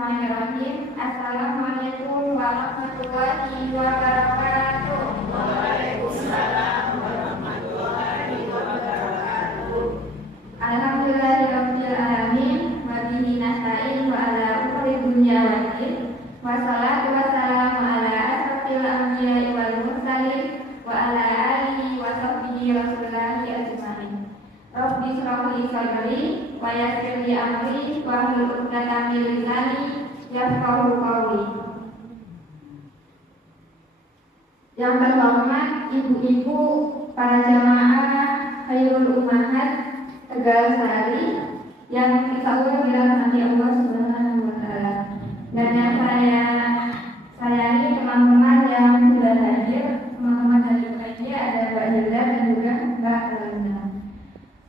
Bismillahirrahmanirrahim. Assalamualaikum warahmatullahi wabarakatuh. Waalaikumsalam warahmatullahi wabarakatuh. Alhamdulillahirabbil alamin wa bihi nasta'in wa ala umuri dunya waddin. Wassalatu wassalamu ala asrofil anbiya'i wal mursalin wa ala alihi wa sahbihi rasulillahi ajmain. Rabbi shrah li sadri wa yassir li amri wa hlul 'uqdatam min lisani yafqahu qawli. Yang terhormat ibu-ibu, para jamaah Khairul Ummahat Tegal Sari yang insyaallah dirahmati Allah Subhanahu wa taala. Dan yang saya sayangi teman-teman yang sudah hadir, teman-teman dari media ada Mbak Hilda dan juga Mbak Elina.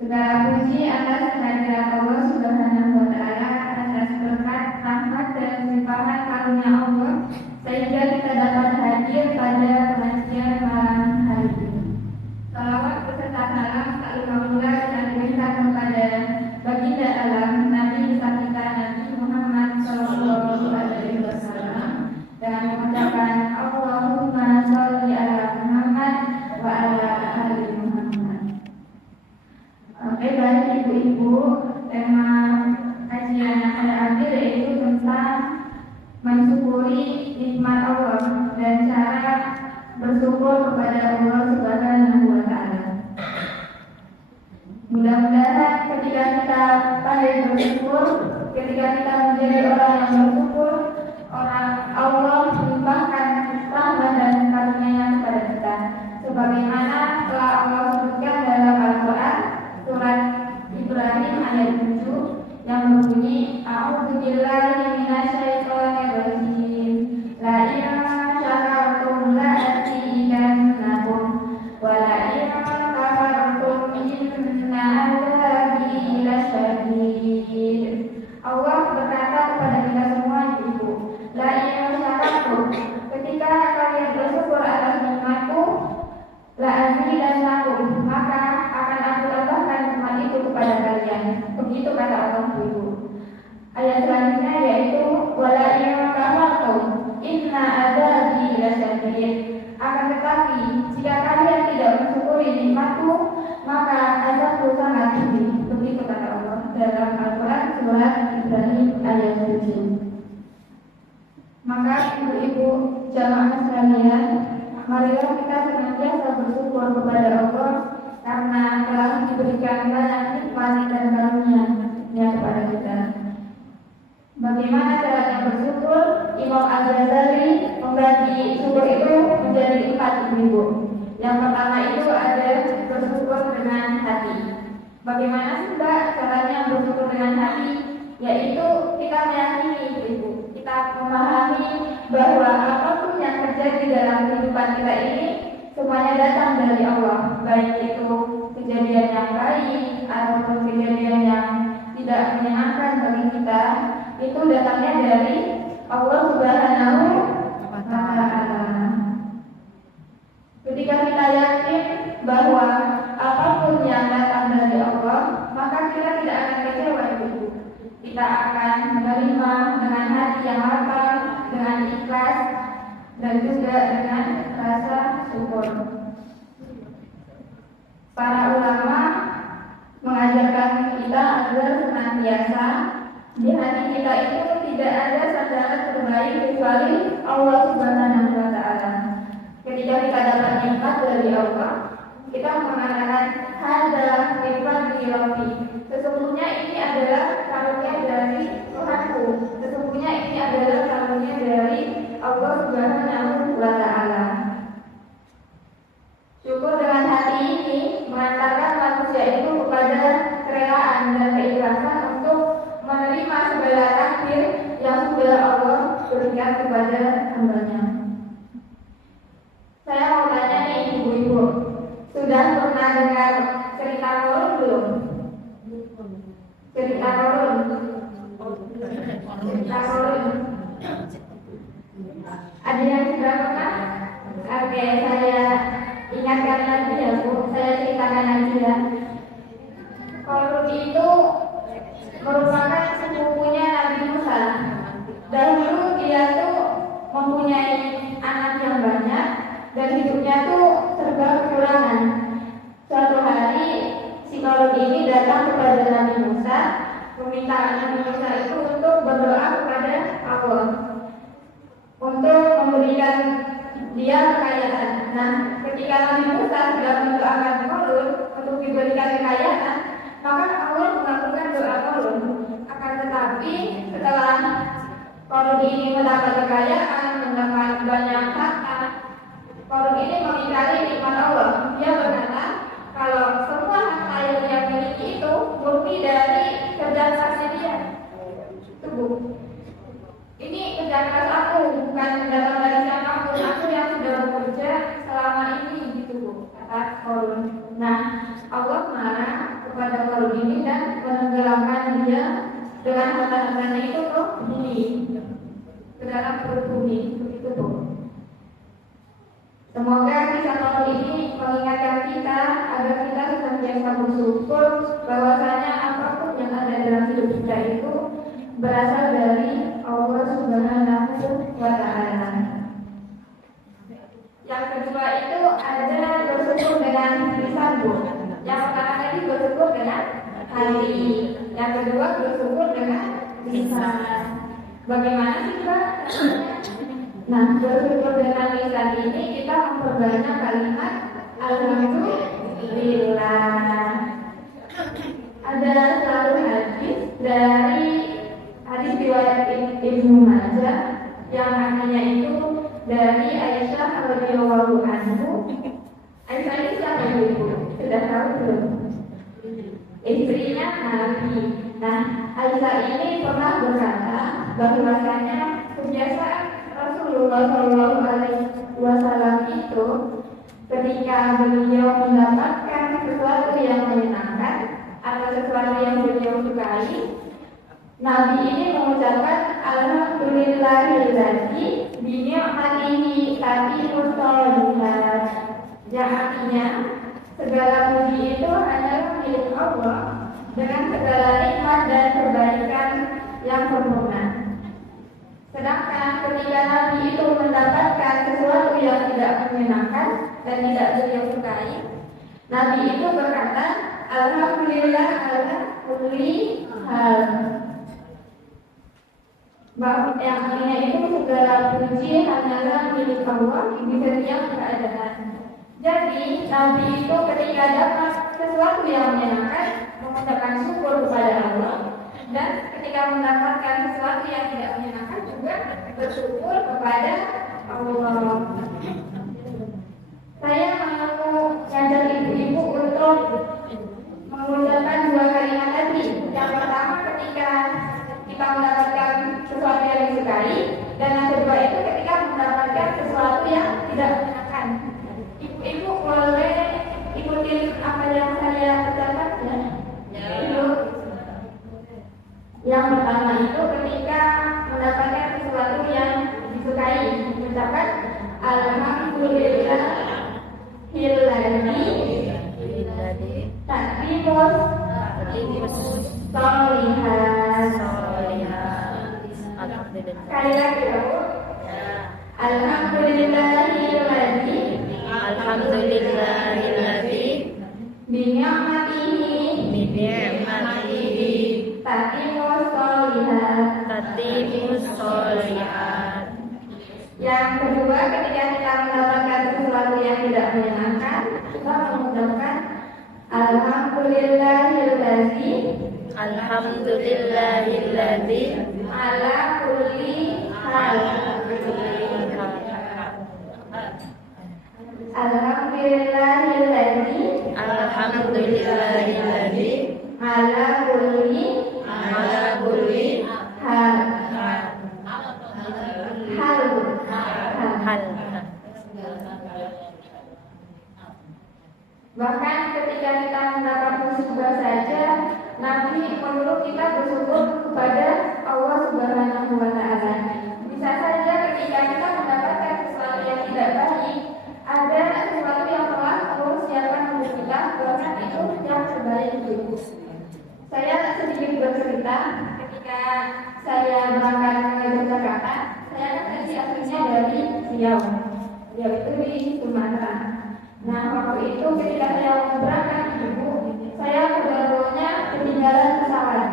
Segala puji atas kehadiran Allah Subhanahu wa taala, atas berkat, rahmat dan limpahan karunia Allah sehingga kita dapat hadir pada pengajian malam hari ini. Salawat beserta salam tak lupa dan diberikan kepada baginda alam Nabi besar kita Nabi Muhammad Sallallahu Alaihi Wasallam dengan mengucapkan Allahumma sholli ala Muhammad wa ala ali Muhammad. Baik ibu-ibu, tema kajian yang saya ambil yaitu tentang mensyukuri nikmat Allah dan cara bersyukur kepada Allah Subhanahu wa taala. Mudah-mudahan ketika kita pandai bersyukur, ketika kita menjadi orang yang bersyukur, orang Allah melimpahkan rahmat dan karunia kepada kita. Sebagaimana telah Allah sebutkan dalam Al-Quran surat Ibrahim ayat 7 yang berbunyi A'udzubillahi minasyaitonir rajim. La ilaha syakartum la azidannakum wa la ilaha kafartum inna azabi lasyadid. Allah berkata kepada kita semua ibu, la ilaha syakartum, ketika kalian bersyukur atas nikmatku, la azidannakum, maka akan aku tambahkan nikmat itu kepada kalian. Begitu kata Allah ibu. Ayat selanjutnya yaitu wala in kafartum inna azabi lasyadid. Akan tetapi jika kalian tidak mensyukuri nikmatku, maka azabku sangat pedih. Begitu kata Allah dalam Al-Quran surat Ibrahim ayat 7. Maka ibu-ibu jamaah sekalian, marilah kita senantiasa bersyukur kepada Allah karena telah diberikan banyak nikmat dan karunia kepada kita. Bagaimana caranya bersyukur? Imam Al-Ghazali membagi syukur itu menjadi 4 ibu. Yang pertama itu ada bersyukur dengan hati. Bagaimana sih Mbak caranya bersyukur dengan hati? Yaitu kita meyakini ibu, kita memahami bahwa apapun yang terjadi dalam kehidupan kita ini semuanya datang dari Allah, baik itu kejadian yang baik ataupun kejadian yang tidak menyenangkan bagi kita, itu datangnya dari Allah Subhanahu wa taala. Ketika kita yakin bahwa apapun yang datang dari Allah, maka kita tidak akan kecewa ibu. Kita akan menerima dengan hati yang lapang, dengan ikhlas dan juga dengan rasa syukur. Para ulama mengajarkan kita agar senantiasa di hati kita itu tidak ada sandaran terbaik kecuali Allah Subhanahu wa taala. Ketika kita dapat nikmat dari Allah, kita mengatakan hadza nikmat Rabbi. Sesungguhnya ini adalah karunia dari Tuhanku. Sesungguhnya ini adalah karunia dari Allah Subhanahu wa taala. Syukur dengan hati ini mengantarkan manusia itu kepada kerelaan dan keikhlasan untuk menerima segala takdir yang sudah Allah berikan kepada hamba-Nya. Saya mau tanya nih ibu-ibu, sudah pernah dengar cerita Korun belum? Cerita Korun. Cerita Korun. Ada yang sudah pernah? Oke, saya ingatkan lagi ya Bu, saya ceritakan lagi ya. Korun itu merupakan sepupunya Nabi Musa. mempunyai anak yang banyak dan hidupnya tuh serba kekurangan. Suatu hari si Korun ini datang kepada Nabi Musa, meminta Nabi Musa itu untuk berdoa kepada Allah untuk memberikan dia kekayaan. Nah, ketika Nabi Musa sudah mendoakan Korun untuk diberikan kekayaan, maka Allah mengabulkan doa Korun. Akan tetapi setelah Korun ini mendapat kekayaan, mendapat banyak harta, Korun ini mengingkari nikmat Allah. Dia berkata, kalau semua harta yang dia miliki itu murni dari kerja kerasnya dia. Tunggu. Ini kerja keras aku, bukan datang dari siapapun. Aku yang sudah bekerja selama ini, gitu Bu, kata Korun. Nah, Allah marah kepada Korun ini dan menenggelamkan dia dengan harta-hartanya itu ke bumi, ke dalam perut bumi, begitu Bu. Semoga kisah Korun ini mengingatkan kita agar kita senantiasa bersyukur bahwasanya apapun yang ada dalam hidup kita itu berasal dari Allah Subhanahu wa Ta'ala. Yang kedua itu ada bersyukur dengan lisan Bu. Yang pertama tadi bersyukur dengan hati, yang kedua bersyukur dengan lisan. Bagaimana sih Pak? Nah, bersyukur dengan lisan ini kita memperbanyak kalimat Alhamdulillah. Ada satu hadis dari hadis riwayat Ibnu Majah yang artinya itu dari Aisyah radhiyallahu anhu. Aisyah ini siapa Ibu? Sudah tahu belum? Istrinya Nabi. Nah, Aisyah ini pernah berkata bahwasanya kebiasaan Rasulullah Shallallahu Alaihi Wasallam itu ketika beliau mendapatkan sesuatu yang menyenangkan atau sesuatu yang beliau sukai, Nabi ini mengucapkan Alhamdulillahilladzi bi ni'matihi tatimmus shalihat. Yang artinya segala puji itu hanyalah milik Allah dengan segala nikmat dan kebaikan yang sempurna. Sedangkan ketika Nabi itu mendapatkan sesuatu yang tidak menyenangkan dan tidak beliau sukai, Nabi itu berkata Alhamdulillah ala kulli hal. Bahwa yang artinya itu segala puji hanyalah milik Allah di setiap keadaan. Jadi Nabi itu ketika dapat sesuatu yang menyenangkan mengucapkan syukur kepada Allah, dan ketika mendapatkan sesuatu yang tidak menyenangkan juga bersyukur kepada Allah. Saya mau ngajak ibu-ibu untuk mengucapkan dua kalimat tadi. Yang pertama ketika kita mendapatkan sesuatu yang disukai, dan yang kedua itu ketika mendapatkan sesuatu yang tidak menyenangkan. Ibu boleh ikutin apa yang saya ucapkan ya? Ibu. Yang pertama itu ketika mendapatkan sesuatu yang disukai, mengucapkan Alhamdulillahilladzi tatimmus shalihat. Sekali lagi ya Bu. Alhamdulillahilladzi bi ni'matihi tatimmus shalihat. Yang kedua, ketika kita mendapatkan sesuatu yang tidak menyenangkan, kita mengucapkan Alhamdulillahilladzi ala kulli hal. Alhamdulillahilladzi ala kulli hal. Bahkan ketika kita mendapat musibah saja, Nabi menyuruh kita bersyukur kepada Allah Subhanahu wa Ta'ala. Bisa saja ketika kita mendapatkan sesuatu yang tidak baik, ada sesuatu yang telah Allah siapkan untuk kita, bahkan itu yang terbaik itu. Saya sedikit bercerita ketika saya berangkat ke Jakarta. Saya kan tadi aslinya Riau. Riau itu di Sumatera. Nah, waktu itu ketika saya mau berangkat Ibu, saya kebetulannya ketinggalan pesawat.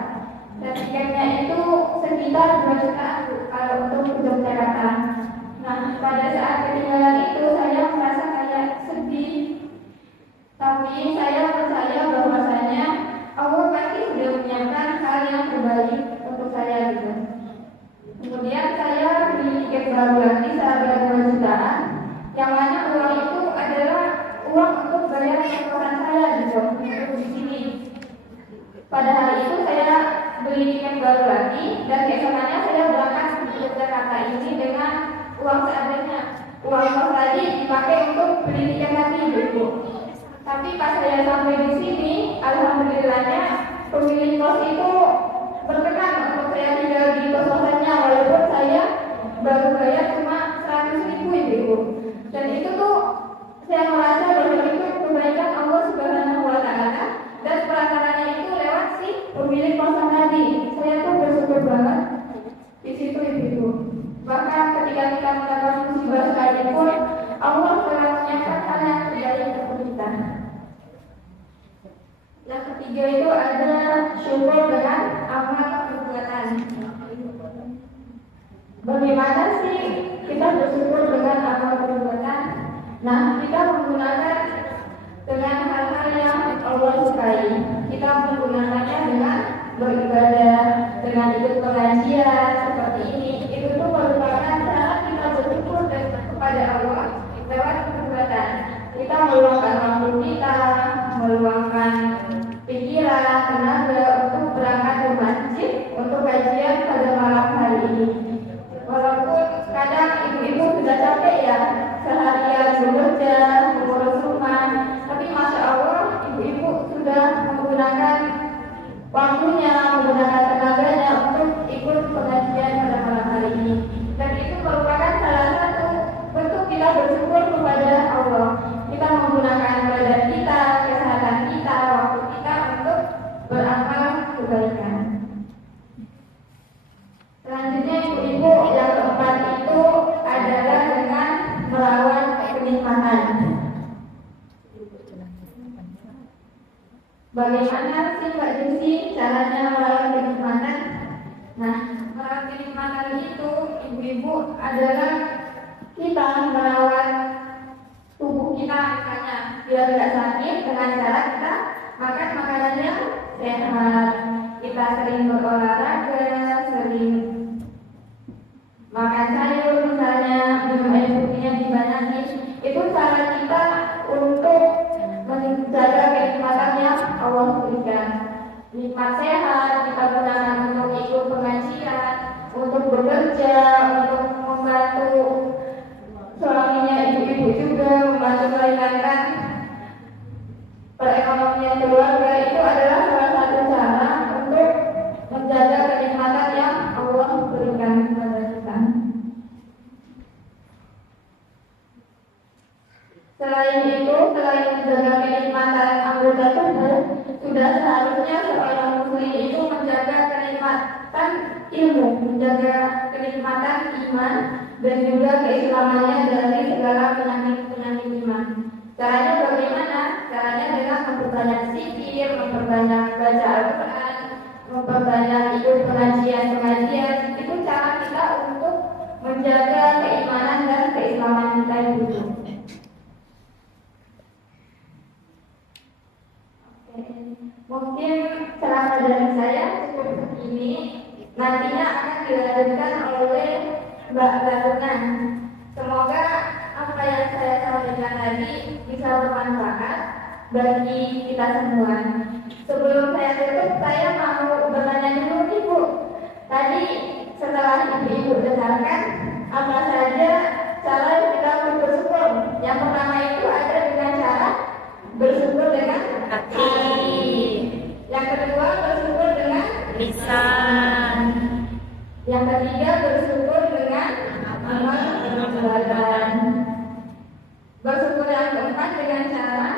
Dan tiketnya itu sekitar 2 juta kalau untuk ke Yogyakarta. Nah, pada saat ketinggalan itu saya merasa kayak sedih. Tapi saya percaya bahwasanya Allah pasti sudah menyiapkan hal yang terbaik untuk saya gitu. Kemudian saya beli tiket baru lagi seharga 2 jutaan, yang mana uang itu adalah uang untuk bayar kosan saya gitu untuk di sini. Pada hari itu saya beli tiket baru lagi dan keesokannya saya berangkat ke Yogyakarta ini dengan uang seadanya. Uang kos tadi dipakai untuk beli tiket lagi Ibu. Tapi pas saya sampai di sini, alhamdulillahnya pemilik kos itu berkenan untuk saya tinggal di kos-kosannya walaupun saya baru bayar cuma 100.000 Ibu. Dan itu tuh saya merasa bahwa itu kebaikan Allah Subhanahu wa Ta'ala dan perantaranya itu lewat si pemilik kosan tadi. Saya tuh bersyukur banget di situ Ibu. Bahkan ketika kita mendapat musibah sekalipun, Allah telah menyiapkan hal yang terbaik untuk kita. Yang ketiga itu ada syukur dengan amal perbuatan. Bagaimana sih kita bersyukur dengan amal perbuatan? Nah, kita menggunakan dengan hal-hal yang Allah sukai. Kita menggunakannya dengan beribadah, dengan ikut pengajian seperti ini. Itu tuh merupakan cara kita bersyukur kepada Allah lewat perbuatan. Kita meluangkan waktu kita, meluangkan pikiran, tenaga untuk berangkat ke masjid untuk kajian pada malam hari ini. Walaupun kadang ibu-ibu sudah capek ya seharian bekerja, mengurus rumah, tapi masya Allah ibu-ibu sudah menggunakan waktunya, menggunakan tenaganya untuk ikut pengajian pada malam hari ini. Dan itu merupakan salah satu bentuk kita bersyukur kepada Allah. Kita menggunakan badan kita, kesehatan kita, waktu kita untuk beramal kebaikan. Selanjutnya ibu-ibu yang keempat itu adalah dengan merawat kenikmatan. Bagaimana sih Mbak Jusi caranya merawat kenikmatan? Nah, merawat kenikmatan itu ibu-ibu adalah kita merawat tubuh kita misalnya biar tidak sakit dengan cara kita makan makanan yang sehat, kita sering berolahraga, sering makan sayur misalnya, minum air putihnya dibanyakin. Itu cara kita untuk menjaga kenikmatan yang Allah berikan. Nikmat sehat kita gunakan untuk ikut pengajian, untuk bekerja, untuk membantu suaminya ibu-ibu juga, membantu meringankan perekonomian keluarga. Itu adalah salah satu cara untuk menjaga kenikmatan yang Allah berikan kepada kita. Selain itu, selain menjaga kenikmatan anggota tubuh, sudah seharusnya seorang muslim itu menjaga kenikmatan ilmu, menjaga kenikmatan iman, dan juga keislamannya dari segala penyakit-penyakit iman. Caranya bagaimana? Caranya dengan memperbanyak zikir, memperbanyak baca Al-Quran, memperbanyak ikut pengajian-pengajian. Itu cara kita untuk menjaga keimanan dan keislaman kita itu. Mungkin ceramah dari saya cukup begini. Nantinya akan dilanjutkan oleh Mbak Baruna. Semoga apa yang saya sampaikan tadi bisa bermanfaat bagi kita semua. Sebelum saya tutup, saya mau bertanya dulu Ibu. Tadi setelah Ibu dengarkan, apa saja cara kita bersyukur? Yang pertama itu ada dengan cara bersyukur dengan hati. Yang kedua bersyukur dengan lisan. Yang ketiga bersyukur dengan amal perbuatan. Bersyukur yang keempat dengan cara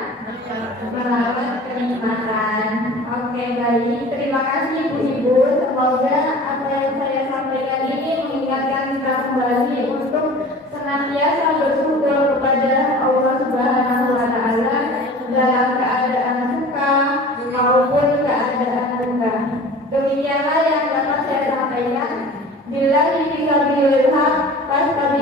merawat kenikmatan. Oke, baik. Terima kasih Ibu-ibu. Semoga apa yang saya sampaikan ini mengingatkan kita kembali untuk senantiasa billahi fi sabilillah,